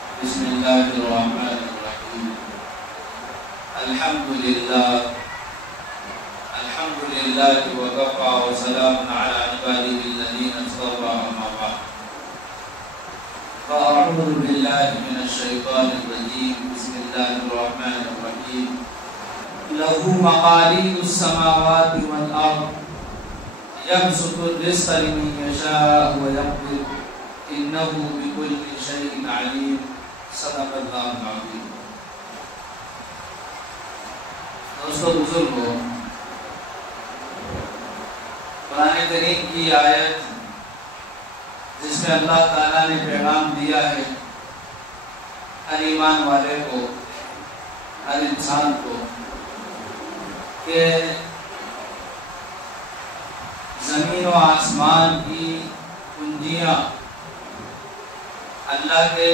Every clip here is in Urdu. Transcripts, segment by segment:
بسم اللہ الرحمن الرحیم الحمدللہ وکفی وسلام علی عباده الذین اصطفى اما بعد فاعوذ باللہ من الشیطان الرجیم بسم اللہ الرحمن الرحیم لہ مقالید السماوات والارض یبسط الرزق لمن یشاء ویقدر انه بكل شيء علیم صدق اللہ العظیم۔ دوستو بزرگو، قرآن کریم کی آیت جس میں اللہ تعالیٰ نے پیغام دیا ہے ہر ایمان والے کو، ہر انسان کو، کہ زمین و آسمان کی کنجیاں اللہ کے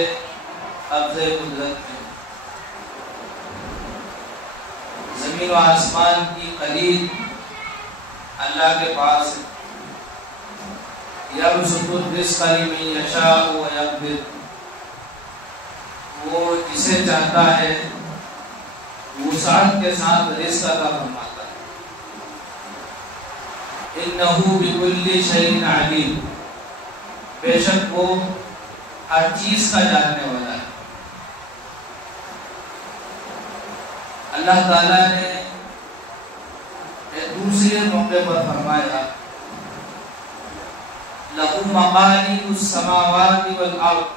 قبضے قدرت میں، زمین و آسمان کی قلید اللہ کے پاس ہے۔ یبسط الرزق لمن یشاء ویقدر، وہ جسے چاہتا ہے وسعت کے ساتھ رزق عطا فرماتا ہے۔ انہ بکل شیء علیم، بے شک وہ ہر چیز کا جاننے والا ہے۔ اللہ تعالیٰ نے ایک دوسرے موقع پر فرمایا لَهُ مَقَالِيدُ السَّمَاوَاتِ وَالْأَرْضِ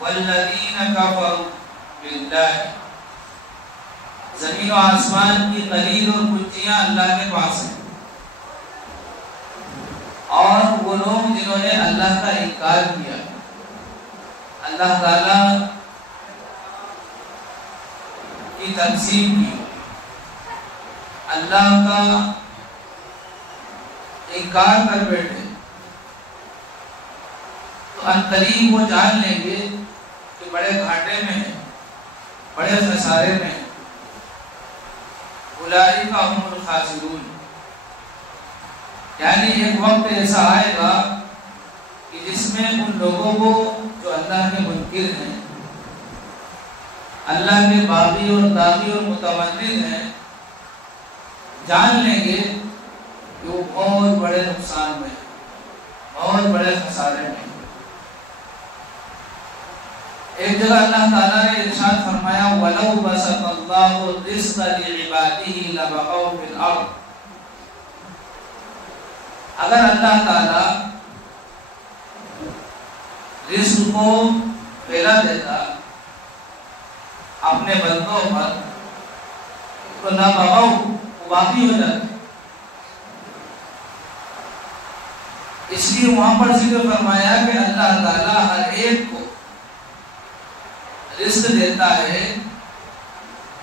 وَالَّذِينَ كَفَرُوا بِاللَّهِ، زمین و آسمان کی قلید اور کنجیاں اللہ کے پاس ہیں، اور وہ لوگ جنہوں نے اللہ کا انکار کیا، اللہ تعالیٰ کی تقسیم کی، اللہ کا انکار کر بیٹھے، تو عنقریب وہ جان لیں گے کہ بڑے گھاٹے میں ہیں، بڑے خسارے میں ہیں۔ اولئک هم الخاسرون، یعنی ایک وقت ایسا آئے گا کہ جس میں ان لوگوں کو جو اللہ کے منکر ہیں، اللہ کے باغی اور طاغی اور متمرد ہیں، جان لیں گے کہ وہ بہت بڑے نقصان میں، بہت بڑے خسارے میں۔ ایک جگہ اللہ تعالیٰ نے ارشاد فرمایا وَلَوْ بَسَطَ اللَّهُ الرِّزْقَ لِعِبَادِهِ لَبَغَوْا فِي الْأَرْضِ، اگر اللہ تعالیٰ رزق کو پھیلا دیتا اپنے بندوں پر تو نہ بغاؤ، باقی ہو جاتے۔ اس لیے وہاں پر ذکر فرمایا کہ اللہ تعالیٰ ہر ایک کو رزق دیتا ہے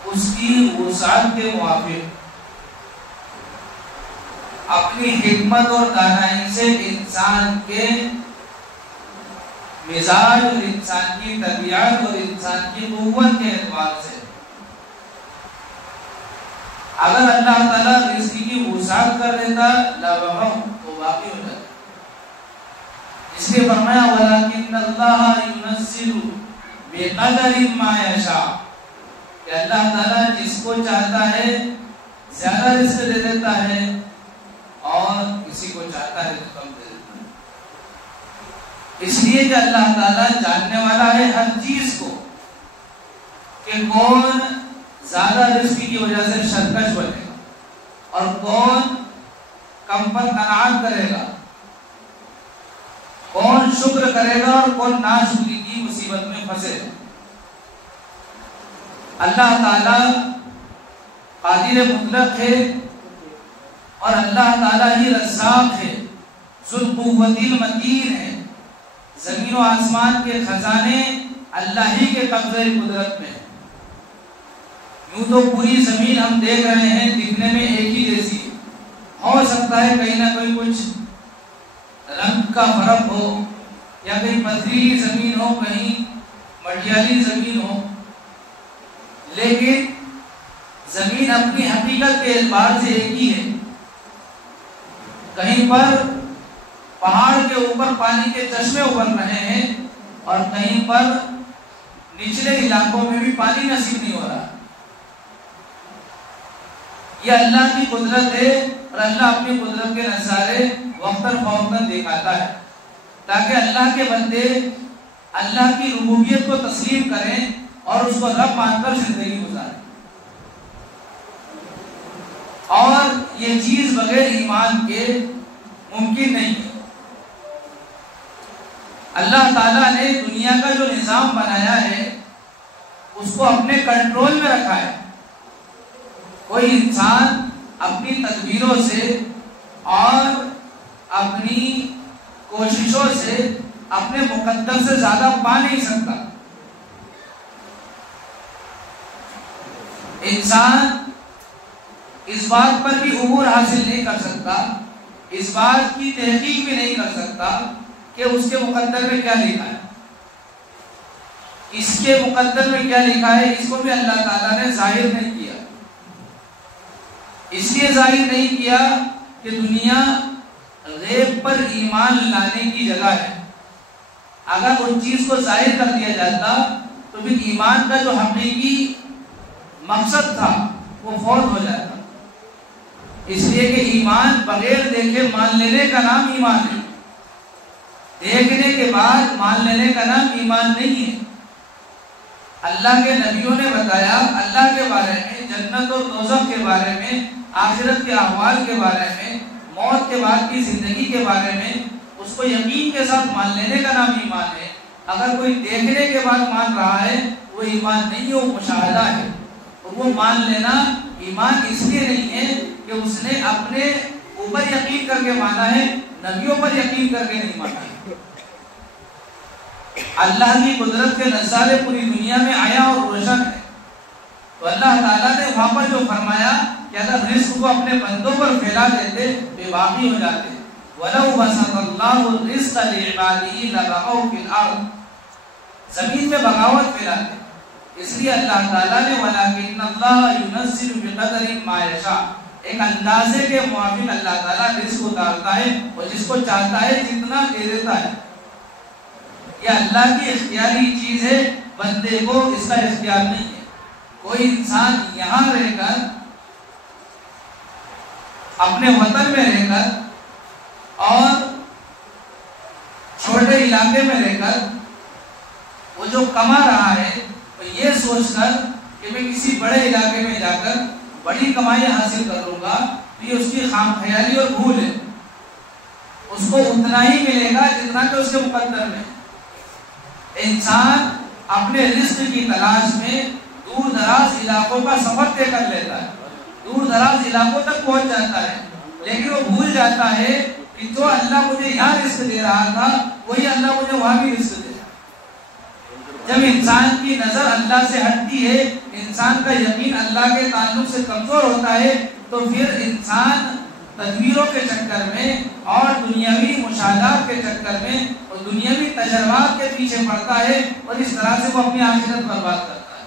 اس کی وسعت کے موافق، اپنی حکمت اور دانائی سے انسان کے مزاج اور انسان کی طبیعت اور انسان کی قوت کے اعتبار سے۔ اگر اللہ تعالیٰ رزق کی وسعت کر دیتا لَبَغَوْا، تو باقی ہو جاتا۔ اس لیے فرمایا وَلَكِنَّ اللَّهَ يُنَزِّلُ بِقَدَرٍ مَا يَشَاءُ، کہ اللہ تعالیٰ جس کو چاہتا ہے زیادہ رزق دے دیتا ہے اور کسی کو چاہتا ہے تو کم دے دیتا ہے۔ اس لیے کہ اللہ تعالیٰ جاننے والا ہے ہر چیز کو، کہ کون زیادہ رزق کی وجہ سے سرکش بنے گا اور کون کم پر قناعت کرے گا، کون شکر کرے گا اور کون ناشکری کی مصیبت میں پھنسے گا۔ اللہ تعالیٰ قادر مطلق ہے اور اللہ تعالیٰ ہی رزاق ہے، ذو القوۃ المتین ہے۔ زمین و آسمان کے خزانے اللہ ہی کے قبضے قدرت میں ہیں۔ یوں تو پوری زمین ہم دیکھ رہے ہیں دکھنے میں ایک ہی جیسی ہے، ہو سکتا ہے کہیں نہ کہیں کچھ رنگ کا فرق ہو، یا کہیں پتھریلی زمین ہو، کہیں مٹیالی زمین ہو، لیکن زمین اپنی حقیقت کے اعتبار سے ایک ہی ہے۔ کہیں پر پہاڑ کے اوپر پانی کے چشمے ابل رہے ہیں اور کہیں پر نچلے علاقوں میں بھی پانی نصیب نہیں ہو رہا. یہ اللہ کی قدرت ہے اور اللہ اپنی قدرت کے نظارے وقتاً فوقتاً دکھاتا ہے تاکہ اللہ کے بندے اللہ کی ربوبیت کو تسلیم کریں اور اس کو رب مان کر زندگی گزاریں. اور یہ چیز بغیر ایمان کے ممکن نہیں ہے. اللہ تعالیٰ نے دنیا کا جو نظام بنایا ہے اس کو اپنے کنٹرول میں رکھا ہے. کوئی انسان اپنی تدبیروں سے اور اپنی کوششوں سے اپنے مقدر سے زیادہ پا نہیں سکتا. انسان اس بات پر بھی عبور حاصل نہیں کر سکتا, اس بات کی تحقیق بھی نہیں کر سکتا کہ اس کے مقدر میں کیا لکھا ہے. اس کے مقدر میں کیا لکھا ہے اس کو بھی اللہ تعالیٰ نے ظاہر نہیں کیا. اس لیے ظاہر نہیں کیا کہ دنیا غیب پر ایمان لانے کی جگہ ہے. اگر ان چیز کو ظاہر کر دیا جاتا تو پھر ایمان کا جو حقیقی مقصد تھا وہ فوت ہو جاتا. اس لیے کہ ایمان بغیر دیکھے مان لینے کا نام ایمان ہے, دیکھنے کے بعد مان لینے کا نام ایمان نہیں ہے. اللہ کے نبیوں نے بتایا اللہ کے بارے میں, جنت اور دوزخ کے بارے میں, آخرت کے احوال کے بارے میں, موت کے بعد کی زندگی کے بارے میں. اس کو یقین کے ساتھ مان لینے کا نام ایمان ہے. اگر کوئی دیکھنے کے بعد مان رہا ہے وہ ایمان نہیں ہے, وہ مشاہدہ ہے. اور وہ مان لینا ایمان اس لیے نہیں ہے کہ اس نے اپنے اوپر یقین کر کے مانا ہے, نبیوں پر یقین کر کے نہیں مانا ہے. اللہ کی قدرت کے نظارے پوری دنیا میں آیا اور روشن ہے. تو اللہ تعالیٰ نے وہاں پر جو فرمایا کہ اگر رزق کو اپنے بندوں پر پھیلا دیتے بے باقی ہو جاتے. وَلَوْ بَسَطَ اللَّهُ الرِّزْقَ لِعِبَادِهِ لَبَغَوْا فِي الْأَرْضِ, زمین میں بغاوت پھیلاتے. اس لیے اللہ تعالیٰ نے وَلَكِنَّ اللَّهَ يُنَزِّلُ بِقَدَرٍ مَا يَشَاءُ, ایک اندازے کے موافق اللہ تعالیٰ رزق اتارتا ہے اور جس کو چاہتا ہے جتنا دے دیتا ہے. یہ اللہ کی اختیاری چیز ہے, بندے کو اس کا اختیار نہیں ہے. کوئی انسان یہاں رہ کر, اپنے وطن میں رہ کر اور چھوٹے علاقے میں رہ کر وہ جو کما رہا ہے وہ یہ سوچ کر کہ میں کسی بڑے علاقے میں جا کر بڑی کمائی حاصل کر لوں گا, یہ اس کی خام خیالی اور بھول ہے. اس کو اتنا ہی ملے گا جتنا کہ اس کے مقدر میں. انسان اپنے رزق کی تلاش میں دور دراز علاقوں کا سفر طے کر لیتا ہے, دور دراز علاقوں تک پہنچ جاتا ہے, لیکن وہ بھول جاتا ہے کہ جو اللہ مجھے یہاں رزق دے رہا تھا وہی اللہ مجھے وہاں بھی رزق دے رہا. جب انسان کی نظر اللہ سے ہٹتی ہے, انسان کا یقین اللہ کے تعلق سے کمزور ہوتا ہے, تو پھر انسان تدبیروں کے چکر میں اور دنیاوی مشاہدات کے چکر میں اور دنیاوی تجربات کے پیچھے پڑتا ہے اور اس طرح سے وہ اپنی آخرت برباد کرتا ہے.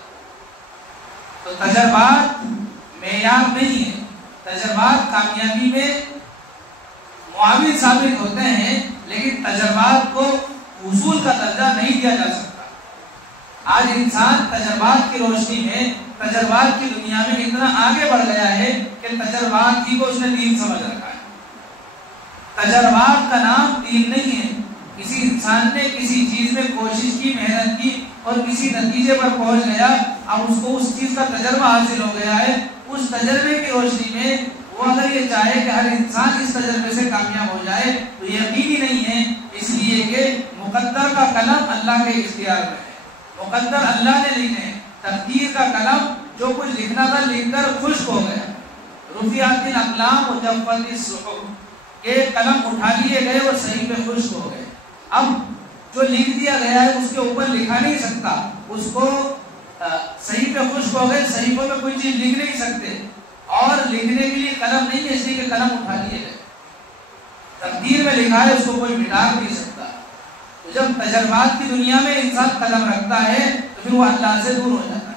تو تجربات معیار نہیں ہے, تجربات کامیابی میں معاون ثابت ہوتے ہیں لیکن تجربات کو حصول کا درجہ نہیں دیا جا سکتا. آج انسان تجربات کی روشنی میں, تجربات کی دنیا میں اتنا آگے بڑھ گیا ہے کہ تجربات ہی کو اس نے دین سمجھ رکھا ہے. تجربات کا نام دین نہیں ہے. کسی انسان نے کسی چیز میں کوشش کی, محنت کی اور کسی نتیجے پر پہنچ گیا, اب اس کو اس چیز کا تجربہ حاصل ہو گیا ہے. اس تجربے کی روشنی میں وہ اگر یہ چاہے کہ ہر انسان اس تجربے سے کامیاب ہو جائے تو یقینی نہیں ہے, اس لیے کہ مقدر کا قلم اللہ کے اختیار میں ہے. مقدر اللہ نے لکھے ہیں, تقدیر کا قلم جو کچھ لکھنا تھا لکھ کر خشک ہو گیا. رفعت الاقلام وجفت الصحف, کہ قلم اٹھا لیے گئے اور صحیح پہ خشک ہو گئے. اب جو لکھ دیا گیا ہے اس کے اوپر لکھا نہیں سکتا, اس کو صحیح پہ خشک ہو گئے, صحیفوں میں کوئی چیز لکھ نہیں سکتے اور لکھنے کے لیے قلم نہیں ہے, اس لیے کہ قلم اٹھا لیے گئے. تقدیر میں لکھا ہے اس کو کوئی مٹا نہیں سکتا. تو جب تجربات کی دنیا میں انسان قدم رکھتا ہے تو پھر وہ اللہ سے دور ہو جاتا ہے.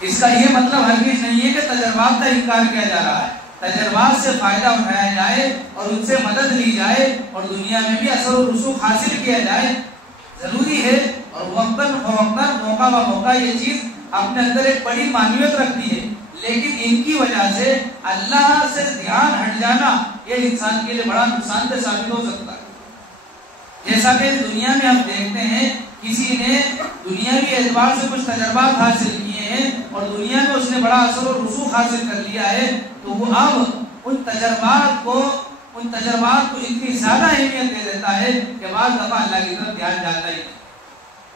اس کا یہ مطلب ہرگز نہیں ہے کہ تجربات کا انکار کیا جا رہا ہے. تجربات سے فائدہ اٹھایا جائے اور ان سے مدد لی جائے اور دنیا میں بھی اثر و رسوخ حاصل کیا جائے ضروری ہے, اور وقتاً موقع و موقع یہ چیز اپنے اندر ایک بڑی معنویت رکھتی ہے، لیکن ان کی وجہ سے اللہ سے دھیان ہٹ جانا یہ انسان کے لیے بڑا نقصان دہ ثابت ہو سکتا ہے۔ جیسا کہ دنیا میں ہم دیکھتے ہیں کسی نے دنیاوی اعتبار سے کچھ تجربات حاصل کیے ہیں اور دنیا میں اس نے بڑا اثر و رسوخ حاصل کر لیا ہے، تو وہ اب ان تجربات کو اتنی زیادہ اہمیت دے دیتا ہے کہ بعض دفعہ اللہ کی طرف دھیان جاتا ہی نہیں،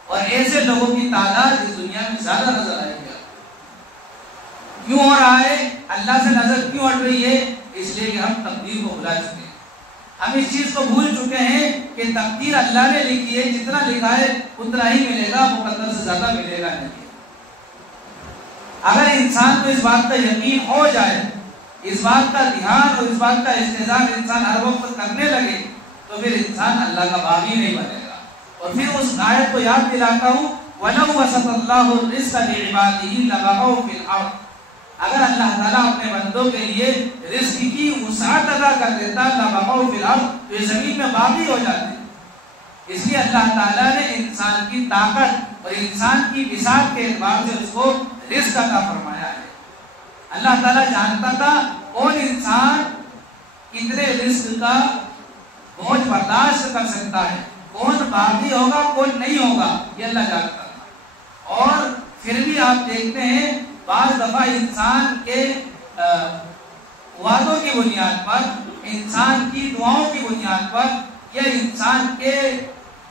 اور ایسے لوگوں کی تعداد اس دنیا میں زیادہ نظر آئے گی۔ کیوں ہو رہا ہے؟ اللہ سے نظر کیوں ہٹ رہی ہے؟ اس لیے کہ ہم تقدیر کو بھلا چکے ہیں، ہم اس چیز کو بھول چکے ہیں کہ تقدیر اللہ نے لکھی ہے، جتنا لکھا ہے اتنا ہی ملے گا، مقدر سے زیادہ ملے گا نہیں۔ اگر انسان کو اس بات کا یقین ہو جائے، اس بات کا دھیان اور اس بات کا استحضار انسان ہر وقت کرنے لگے، تو پھر انسان اللہ کا باغی نہیں بنے گا۔ اور پھر اس آیت کو یاد دلاتا ہوں، وَلَوْ وَسَطَ اللَّهُ الرِّزْقَ لِعِبَادِهِ لَبَغَوْا فِي الْأَرْضِ، اگر اللہ تعالیٰ اپنے بندوں کے لیے رزق کی وسعت ادا کر دیتا لَبَغَوْا فِي الْأَرْضِ، تو یہ زمین میں باغی ہو جاتے۔ اس لیے اللہ تعالیٰ نے انسان کی طاقت اور انسان کی وسعت کے اعتبار سے اس کو رزق عطا فرمایا ہے۔ اللہ تعالیٰ جانتا تھا کون انسان کتنے رزق کا بوجھ برداشت کر سکتا ہے، کون باغی ہوگا کون نہیں ہوگا، یہ اللہ جانتا تھا۔ اور پھر بھی آپ دیکھتے ہیں بعض دفعہ انسان کے وعدوں کی بنیاد پر، انسان کی دعاؤں کی بنیاد پر، یا انسان کے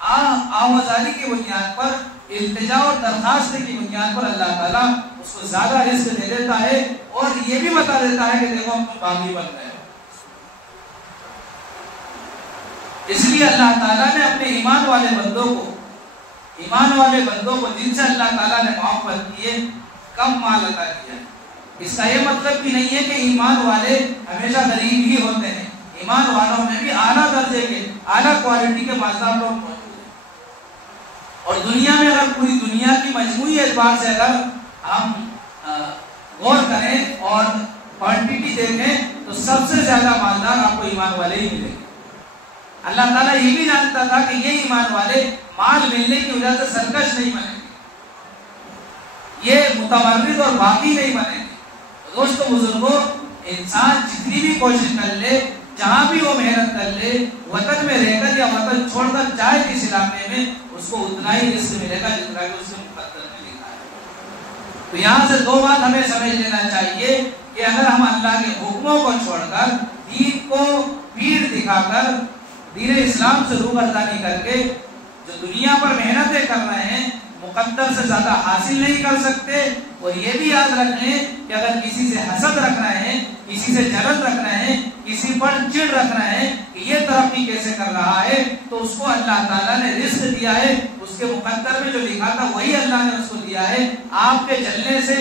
آوازاری کی بنیاد پر، التجا اور درخواست کی بنیاد پر اللہ تعالیٰ اس کو زیادہ رزق دے دیتا ہے اور یہ بھی بتا دیتا ہے کہ دیکھو ہم باغی بن گئے۔ اس لیے اللہ تعالیٰ نے اپنے ایمان والے بندوں کو جن سے اللہ تعالیٰ نے محبت کی ہے کم مال عطا کیا ہے۔ اس کا یہ مطلب بھی نہیں ہے کہ ایمان والے ہمیشہ غریب ہی ہوتے ہیں، ایمان والوں میں بھی اعلیٰ درجے کے، اعلیٰ کوالٹی کے مالدار لوگ موجود ہیں۔ اور دنیا میں اگر پوری دنیا کی مجموعی اعتبار سے اگر ہم غور کریں اور کوانٹٹی دیکھیں تو سب سے زیادہ مالدار آپ کو ایمان والے ہی ملیں گے۔ اللہ تعالیٰ یہ بھی جانتا تھا کہ یہ ایمان والے مال ملنے کی وجہ سے سرکش نہیں بنیں گے، یہ متمرد اور باغی نہیں بنیں گے۔ دوستو بزرگوں، انسان جتنی بھی کوشش کر لے، جہاں بھی وہ محنت کر لے، وطن میں رہ کر یا وطن چھوڑ کر جائے کس علاقے میں، اس کو اتنا ہی رزق ملے گا جتنا کہ اس کے مقدر میں لکھا ہے۔ تو یہاں سے دو بات ہمیں سمجھ لینا چاہیے کہ اگر ہم اللہ کے حکموں کو چھوڑ کر، دین کو پیٹھ دکھا کر، دین اسلام سے روگردانی کر کے جو دنیا پر محنتیں کر رہے ہیں، مقدر سے زیادہ حاصل نہیں کر سکتے۔ اور یہ بھی یاد رکھ لیں کہ اگر کسی سے حسد رکھ رہے ہیں، کسی سے جلن رکھ رہے ہیں، کسی پر چڑ رکھ رہے ہیں کہ یہ ترقی کیسے کر رہا ہے، تو اس کو اللہ تعالیٰ نے رزق دیا ہے، اس کے مقدر میں جو لکھا تھا وہی اللہ نے اس کو دیا ہے۔ آپ کے جلنے سے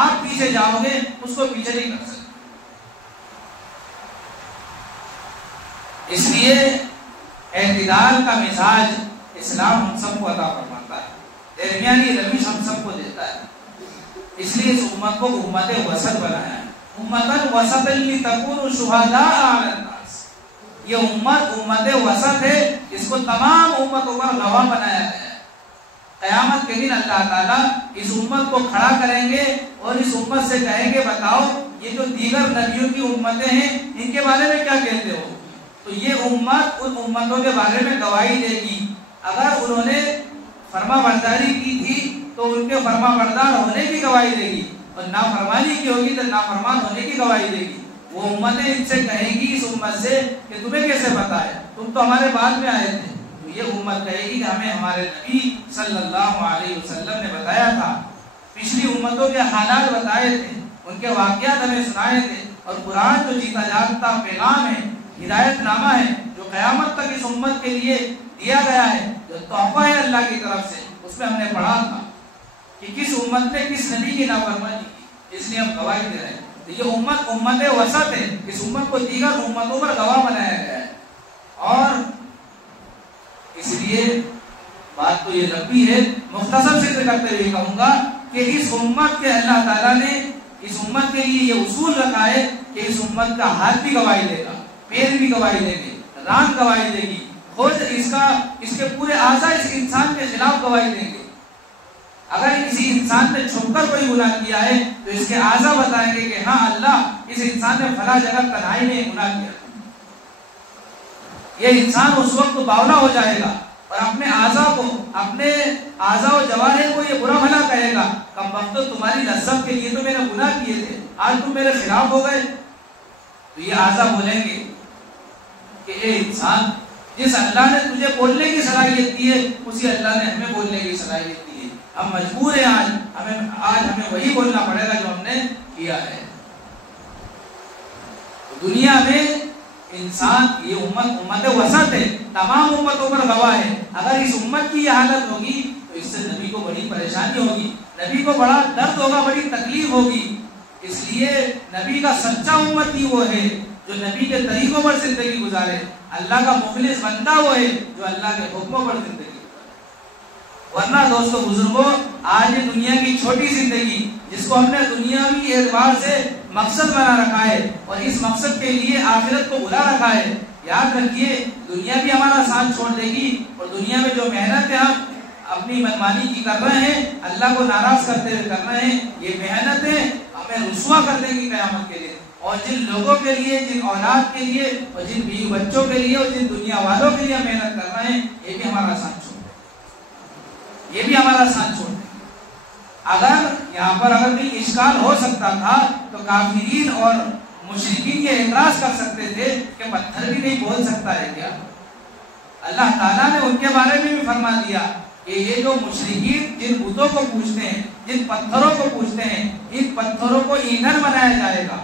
آپ پیچھے جاؤ گے، اس کو پیچھے نہیں کر سکتے۔ اس لیے اعتدال کا مزاج اسلام ہم سب کو عطا فرماتا ہے، درمیانی روش ہم سب کو دیتا ہے۔ اس لیے اس امت کو امت وسط بنایا ہے، امت وسط لتکونوا شہداء علی الناس۔ یہ امت وسط ہے، اس کو تمام امتوں پر گواہ بنایا گیا ہے۔ قیامت کے دن اللہ تعالیٰ اس امت کو کھڑا کریں گے اور اس امت سے کہیں گے بتاؤ یہ جو دیگر نبیوں کی امتیں ہیں ان کے بارے میں کیا کہتے ہو؟ تو یہ امت ان امتوں کے بارے میں گواہی دے گی۔ اگر انہوں نے فرما برداری کی تھی تو ان کے فرما بردار ہونے کی گواہی دے گی، اور نافرمانی کی ہوگی تو نافرمان ہونے کی گواہی دے گی۔ وہ امتیں ان سے کہیں گی اس امت سے کہ تمہیں کیسے پتا ہے، تم تو ہمارے بعد میں آئے تھے۔ تو یہ امت کہے گی کہ ہمیں ہمارے نبی صلی اللہ علیہ وسلم نے بتایا تھا، پچھلی امتوں کے حالات بتائے تھے، ان کے واقعات ہمیں سنائے تھے، اور قرآن جو جیتا جاگتا پیغام ہے، ہدایت نامہ ہے جو قیامت تک اس امت کے لیے دیا گیا ہے، جو تحفہ ہے اللہ کی طرف سے، اس میں ہم نے پڑھا تھا کہ کس امت نے کس نبی کی نافرمانی کی، اس لیے ہم گواہی دے رہے ہیں۔ تو یہ امت وسط ہے، اس امت کو دیگر امتوں پر گواہ بنایا گیا ہے۔ اور اس لیے بات تو یہ لمبی ہے، مختصر ذکر کرتے ہوئے کہوں گا کہ اس امت کے اللہ تعالیٰ نے اس امت کے لیے یہ اصول رکھا ہے کہ اس امت کا ہاتھ بھی گواہی دے گا، پیر بھی گواہی دے گی، ران گواہی دے گی، خود اس کے پورے اعضاء اس انسان کے خلاف گواہی دیں گے۔ اگر انسان نے چھپ کر کوئی گناہ کیا ہے تو اس کے اعضاء بتائیں گے کہ ہاں اللہ اس انسان نے فلاں جگہ تنہائی میں گناہ کیا. یہ انسان اس وقت باولا ہو جائے گا اور اپنے اعضاء و جوارح کو یہ برا بھلا کہے گا, کم وقت تمہاری لذت کے لیے تو میں نے گناہ کیے تھے, آج تم میرے خلاف ہو گئے. تو یہ اعضاء بولیں گے کہ اے انسان, جس اللہ نے تجھے بولنے کی صلاحیت دی ہے اسی اللہ نے ہمیں بولنے کی صلاحیت دی ہے. ہم مجبور ہیں آج ہمیں وہی بولنا پڑے گا جو ہم نے کیا ہے. دنیا میں انسان, یہ امت وسط ہے, تمام امتوں پر گواہ ہے. اگر اس امت کی یہ حالت ہوگی تو اس سے نبی کو بڑی پریشانی ہوگی, نبی کو بڑا درد ہوگا, بڑی تکلیف ہوگی. اس لیے نبی کا سچا امتی وہ ہے جو نبی کے طریقوں پر زندگی گزارے. اللہ کا مخلص بندہ وہ ہے جو اللہ کے حکموں پر زندگی گزارے. ورنہ دوستو بزرگوں, آج دنیا کی چھوٹی زندگی جس کو ہم نے دنیاوی اعتبار سے مقصد بنا رکھا ہے اور اس مقصد کے لیے آخرت کو بلا رکھا ہے, یاد رکھیے دنیا بھی ہمارا ساتھ چھوڑ دے گی اور دنیا میں جو محنت ہے ہم اپنی منمانی کی کر رہے ہیں, اللہ کو ناراض کرتے ہوئے کر رہے ہیں, یہ محنتیں ہمیں رسوا کر دیں گی قیامت کے لیے. اور جن لوگوں کے لیے, جن اولاد کے لیے اور جن بیوی بچوں کے لیے اور جن دنیا والوں کے لیے محنت کر رہے ہیں, یہ بھی ہمارا ساتھ چھوڑ دیں, یہ بھی ہمارا ساتھ چھوڑ دیں. اگر یہاں پر اگر کوئی اشکال ہو سکتا تھا تو کافرین اور مشرکین یہ اعتراض کر سکتے تھے کہ پتھر بھی نہیں بول سکتا ہے کیا. اللہ تعالیٰ نے ان کے بارے میں بھی فرما دیا کہ یہ جو مشرکین جن بتوں کو پوجتے ہیں, جن پتھروں کو پوجتے ہیں, ان پتھروں کو ایندھن بنایا جائے گا.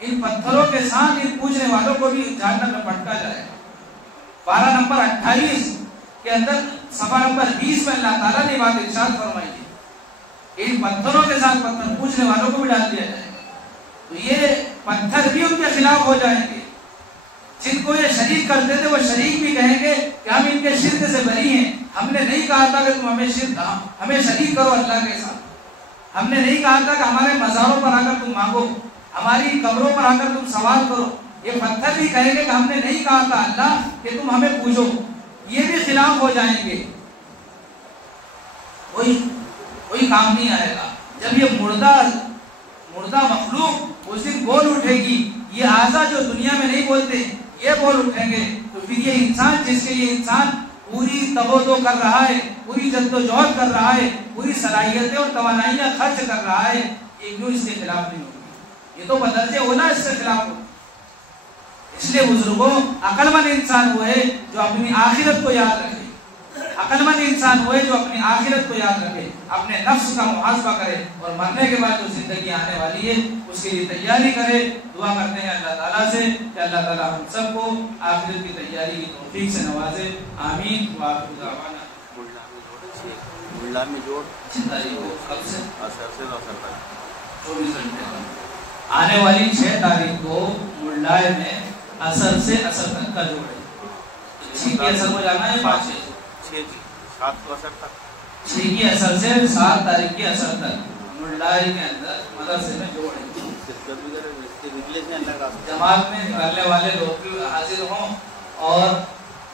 ان پتھروں کے ساتھ ان پوجنے والوں کو بھی جہنم میں پٹکا جائے گا. پارہ نمبر 28 کے اندر صفحہ نمبر 20 میں اللہ تعالیٰ نے بات ارشاد فرمائی ہے, ان پتھروں کے ساتھ پتھر پوجنے والوں کو بھی ڈال دیا جائے گا. تو یہ پتھر بھی ان کے خلاف ہو جائیں گے. جن کو یہ شریک کرتے تھے وہ شریک بھی کہیں گے کہ ہم ان کے شرک سے بری ہیں, ہم نے نہیں کہا تھا کہ تم ہمیں شریک کرو اللہ کے ساتھ, ہم نے نہیں کہا تھا کہ ہمارے مزاروں پر آ کر تم مانگو, ہماری قبروں پر آ کر تم سوال کرو. یہ پتھر بھی کہیں گے کہ ہم نے نہیں کہا تھا اللہ کہ تم ہمیں پوجو. یہ بھی خلاف ہو جائیں گے, کوئی کام نہیں آئے گا. جب یہ مردہ مخلوق اس دن بول اٹھے گی, یہ اعضاء جو دنیا میں نہیں بولتے یہ بول اٹھیں گے, تو پھر یہ انسان جس کے لیے انسان پوری تبودو کر رہا ہے, پوری جدوجہد کر رہا ہے, پوری صلاحیتیں اور توانائیاں خرچ کر رہا ہے, یہ کیوں اس کے خلاف نہیں ہوگی؟ یہ تو بدرجہ اولا اس کے خلاف ہوگی. اس لیے بزرگوں, عقل مند انسان وہ ہے جو اپنی آخرت کو یاد رکھے. عقل مند انسان وہ ہے جو اپنی آخرت کو یاد رکھے, اپنے نفس کا محاسبہ کرے اور مرنے کے بعد جو زندگی آنے والی ہے اس کے لیے تیاری کرے. دعا کرتے ہیں اللہ تعالیٰ سے کہ اللہ تعالیٰ ہم سب کو آخرت کی تیاری کی توفیق سے نوازے. آمین. وآخر دعوانا میں جوڑ کب سے 24 گھنٹے آنے والی 6 تاریخ کو ملڈائے میں اثر سے اثر تک کا جوڑ ہے. 6 کی اثر کو جانا ہے 5 7 کو اثر تک, 6 کی اثر سے 7 تاریخ کی اثر تک ملڈائی کے اندر مدرسے میں جوڑ ہے. جماعت میں نکالنے والے لوگ بھی حاضر ہوں اور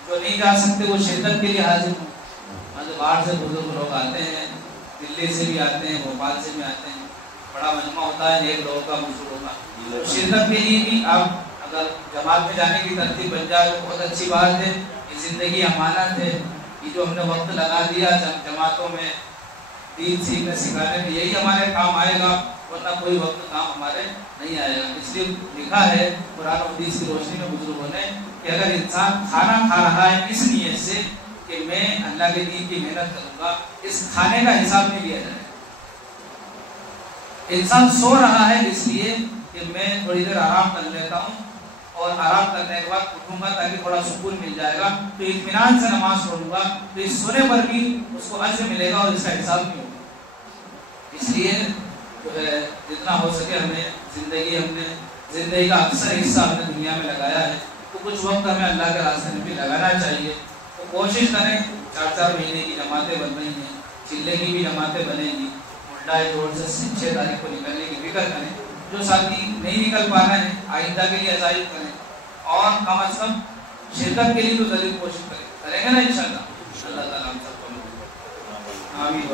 جو نہیں جا سکتے وہ شرکت کے لیے حاضر ہوں. باہر سے بزرگ لوگ آتے ہیں, دلی سے بھی آتے ہیں, بھوپال سے بھی آتے ہیں, بڑا مجمع ہوتا ہے نیک لوگوں کا, بزرگوں کا. شرکت کے لیے بھی آپ اگر جماعت میں جانے کی ترتیب بن جائے تو بہت اچھی بات ہے. یہ زندگی امانت ہے, یہ جو ہم نے وقت لگا دیا جماعتوں میں دین سیکھنے سکھانے میں, یہی ہمارے کام آئے گا, ورنہ کوئی وقت کام ہمارے نہیں آئے گا. اس لیے لکھا ہے قرآن و حدیث کی روشنی میں بزرگوں نے کہ اگر انسان کھانا کھا رہا ہے اس نیت سے کہ میں اللہ کے دین کی محنت کروں گا, اس کھانے کا حساب نہیں لیا جائے. انسان سو رہا ہے اس لیے کہ میں تھوڑی دیر آرام کر لیتا ہوں اور آرام کرنے کے بعد اٹھوں گا تاکہ تھوڑا سکون مل جائے گا, تو اطمینان سے نماز پڑھوں گا, تو اس سونے پر بھی اس کو اجر ملے گا اور اس کا حساب نہیں ہوگا. اس لیے جو ہے جتنا ہو سکے ہمیں زندگی کا اکثر حصہ ہم نے دنیا میں لگایا ہے, تو کچھ وقت ہمیں اللہ کے راستے میں بھی لگانا چاہیے. تو کوشش کریں, 4 مہینے کی جماعتیں بن رہی ہیں, چلے کی بھی جماعتیں بنیں گی, ملڈائے جوڑ سے 6 تاریخ کو نکلنے کی فکر کریں. جو ساتھی نہیں نکل پا رہے ہیں آئندہ کے لیے عزائم کریں, اور کم از کم شرکت کے لیے تو ضرور کوشش کریں گے نا انشاءاللہ. اللہ تعالیٰ ہم سب کو آمین.